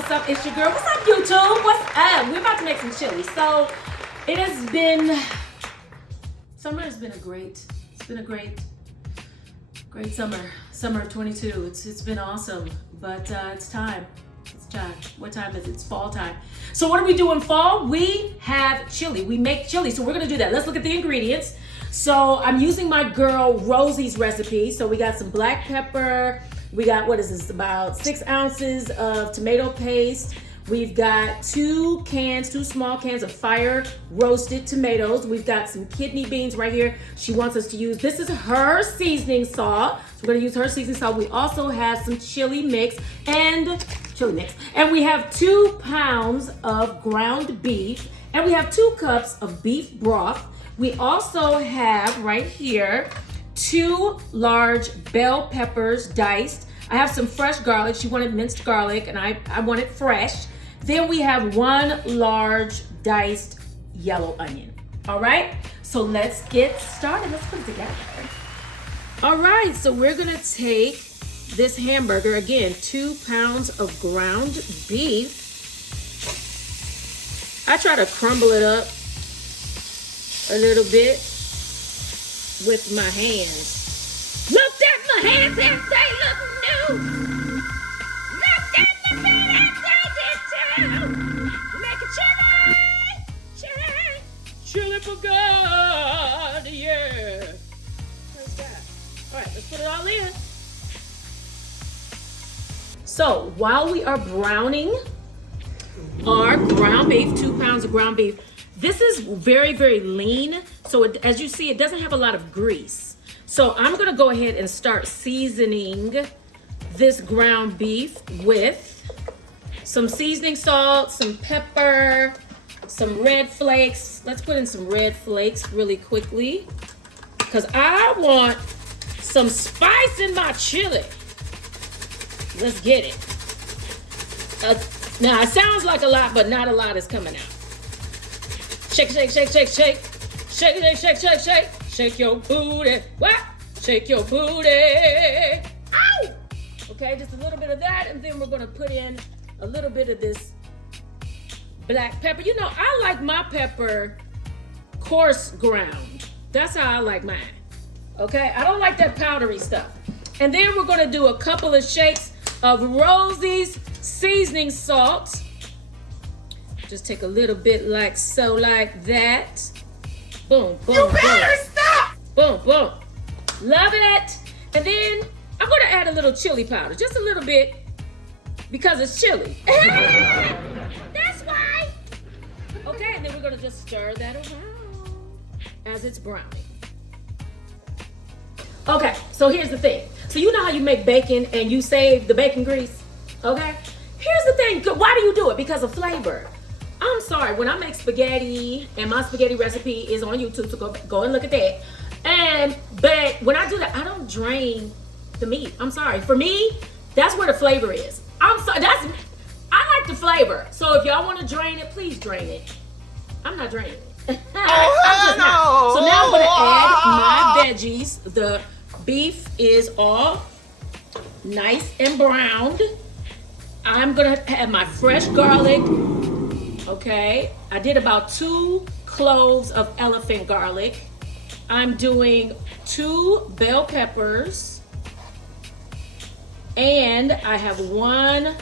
what's up? It's your girl. What's up, YouTube? What's up? We're about to make some chili. So it has been, summer has been great summer. Summer of 22. It's been awesome, but it's time. It's time. What time is it? It's fall time. So what do we do in fall? We have chili. We make chili. So we're gonna do that. Let's look at the ingredients. So I'm using my girl Rosie's recipe. So we got some black pepper. We got, what is this, about 6 ounces of tomato paste. We've got 2 small cans of fire roasted tomatoes. We've got some kidney beans right here. She wants us to use, this is her seasoning salt. So we're gonna use her seasoning salt. We also have some chili mix. And we have 2 pounds of ground beef. And we have 2 cups of beef broth. We also have right here 2 large bell peppers diced. I have some fresh garlic. She wanted minced garlic and I want it fresh. Then we have 1 large diced yellow onion. All right, so let's get started. Let's put it together. All right, so we're gonna take this hamburger, again, 2 pounds of ground beef. I try to crumble it up a little bit with my hands. Look at my hands and say, look new. Look at my feet and say, this too. Make a chili for God, yeah. How's that? All right, let's put it all in. So while we are browning our ground beef, 2 pounds of ground beef, this is very, very lean. So as you see, it doesn't have a lot of grease. So I'm gonna go ahead and start seasoning this ground beef with some seasoning salt, some pepper, some red flakes. Let's put in some red flakes really quickly because I want some spice in my chili. Let's get it. Now it sounds like a lot, but not a lot is coming out. Shake, shake, shake, shake, shake. Shake, shake, shake, shake, shake. Shake your booty. What? Shake your booty. Ow! Okay, just a little bit of that, and then we're gonna put in a little bit of this black pepper. You know, I like my pepper coarse ground. That's how I like mine. Okay, I don't like that powdery stuff. And then we're gonna do a couple of shakes of Rosie's seasoning salt. Just take a little bit like so, like that. Boom, boom, you better boom. stop! Boom, boom. Love it. And then I'm gonna add a little chili powder, just a little bit, because it's chili. That's why. Okay, and then we're gonna just stir that around as it's browning. Okay, so here's the thing. So you know how you make bacon and you save the bacon grease? Okay? Here's the thing. Why do you do it? Because of flavor. I'm sorry, when I make spaghetti, and my spaghetti recipe is on YouTube, so go and look at that. But when I do that, I don't drain the meat. I'm sorry. For me, that's where the flavor is. I'm sorry. I like the flavor. So if y'all want to drain it, please drain it. I'm not draining it. I'm just not. So now I'm gonna add my veggies. The beef is all nice and browned. I'm gonna add my fresh garlic. Okay, I did about 2 cloves of elephant garlic. I'm doing 2 bell peppers. And I have 1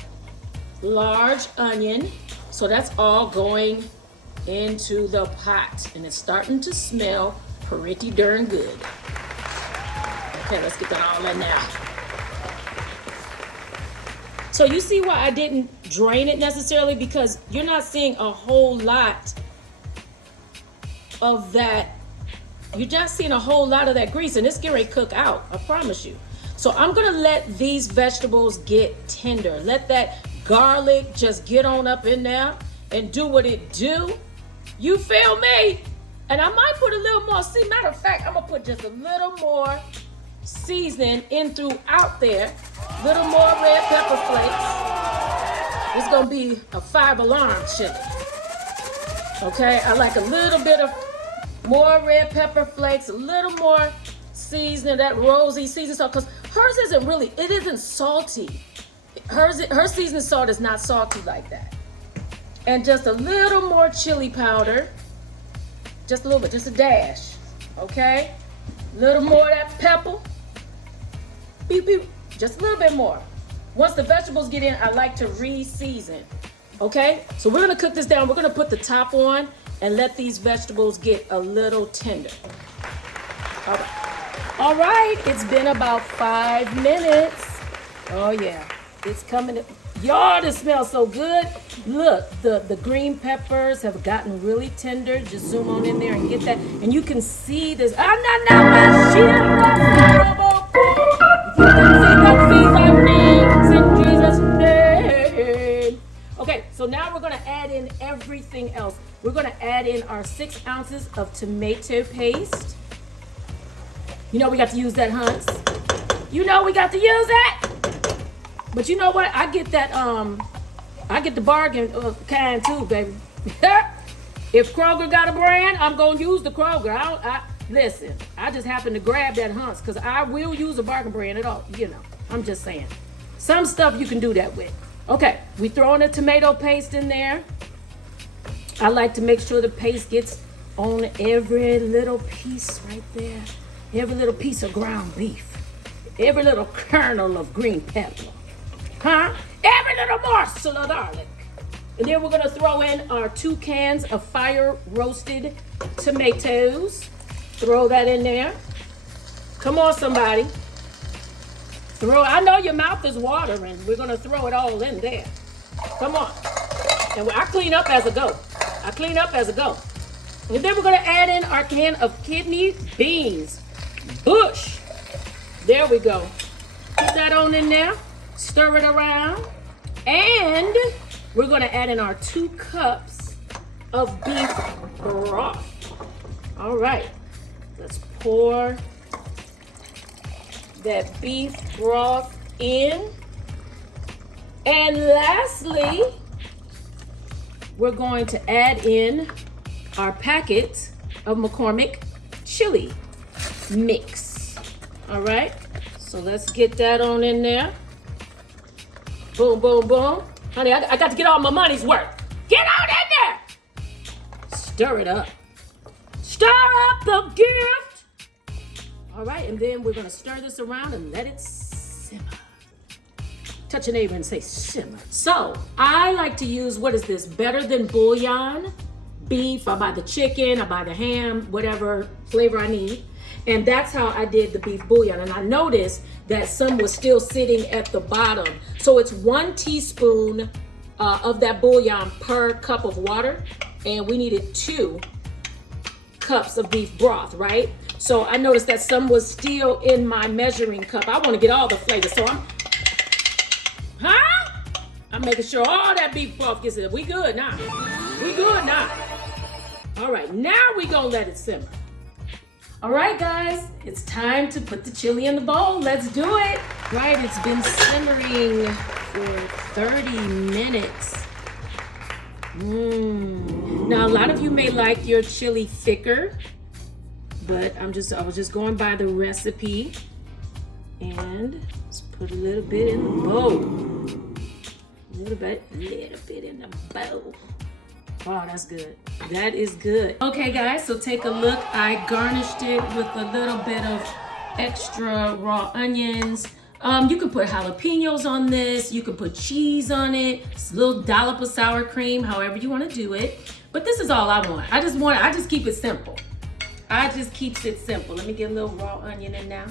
large onion. So that's all going into the pot. And it's starting to smell pretty darn good. Okay, let's get that all in now. So you see why I didn't drain it necessarily, because you're not seeing a whole lot of that. You're not seeing a whole lot of that grease, and it's getting ready to cook out, I promise you. So I'm gonna let these vegetables get tender. Let that garlic just get on up in there and do what it do. You feel me? And I might put a little more, see, matter of fact, I'm gonna put just a little more seasoning in throughout there. Little more red pepper flakes. It's gonna be a 5-alarm chili. Okay, I like a little bit of more red pepper flakes, a little more seasoning, that Rosie seasoning salt, because hers isn't really, it isn't salty. her seasoned salt is not salty like that. And just a little more chili powder. Just a little bit, just a dash. Okay? A little more of that pepper. Beep, beep. Just a little bit more. Once the vegetables get in, I like to re-season. Okay? So we're gonna cook this down. We're gonna put the top on and let these vegetables get a little tender. All right. All right, it's been about 5 minutes. Oh yeah, it's coming. Y'all, this smells so good. Look, the green peppers have gotten really tender. Just zoom on in there and get that. And you can see this. In Jesus' name. Okay, so now we're gonna add in everything else. We're gonna add in our 6 ounces of tomato paste. You know we got to use that, Hunts. You know we got to use that. But you know what? I get that, I get the bargain kind too, baby. If Kroger got a brand, I'm gonna use the Kroger. Listen, I just happen to grab that Hunts because I will use a bargain brand at all. You know, I'm just saying. Some stuff you can do that with. Okay, we throwing the tomato paste in there. I like to make sure the paste gets on every little piece right there. Every little piece of ground beef. Every little kernel of green pepper. Huh? Every little morsel of garlic. And then we're gonna throw in our 2 cans of fire roasted tomatoes. Throw that in there. Come on, somebody. I know your mouth is watering. We're gonna throw it all in there. Come on. And I clean up as I go. And then we're gonna add in our can of kidney beans. Bush. There we go. Put that on in there. Stir it around. And we're gonna add in our 2 cups of beef broth. All right. Let's pour that beef broth in. And lastly, we're going to add in our packet of McCormick Chili mix. All right, so let's get that on in there. Boom, boom, boom. Honey, I got to get all my money's worth. Get on in there. Stir it up. Stir up the gift. All right, and then we're gonna stir this around and let it simmer. Touch your neighbor and say simmer. So I like to use, what is this? Better Than Bouillon beef. I buy the chicken, I buy the ham, whatever flavor I need. And that's how I did the beef bouillon. And I noticed that some was still sitting at the bottom. So it's 1 teaspoon of that bouillon per cup of water. And we needed 2 cups of beef broth, right? So I noticed that some was still in my measuring cup. I want to get all the flavors. So I'm making sure all that beef broth gets in. We good now. We good now. All right, now we gonna let it simmer. All right, guys, it's time to put the chili in the bowl. Let's do it. Right, it's been simmering for 30 minutes. Now, a lot of you may like your chili thicker, but I was just going by the recipe. And let's put a little bit in the bowl. A little bit in the bowl. Oh, that's good. That is good. Okay, guys, so take a look. I garnished it with a little bit of extra raw onions. You can put jalapenos on this. You can put cheese on it. It's a little dollop of sour cream, however you want to do it. But this is all I want. I just keep it simple. I just keeps it simple. Let me get a little raw onion in now.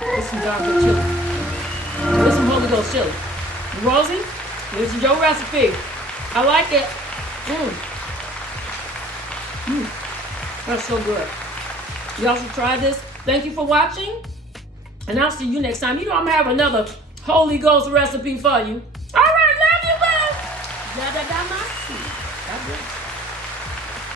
This is some dark chili. This is some Holy Ghost chili. Rosie, this is your recipe. I like it. That's so good. Y'all should try this. Thank you for watching. And I'll see you next time. You know I'm gonna have another Holy Ghost recipe for you. All right, love you, bye.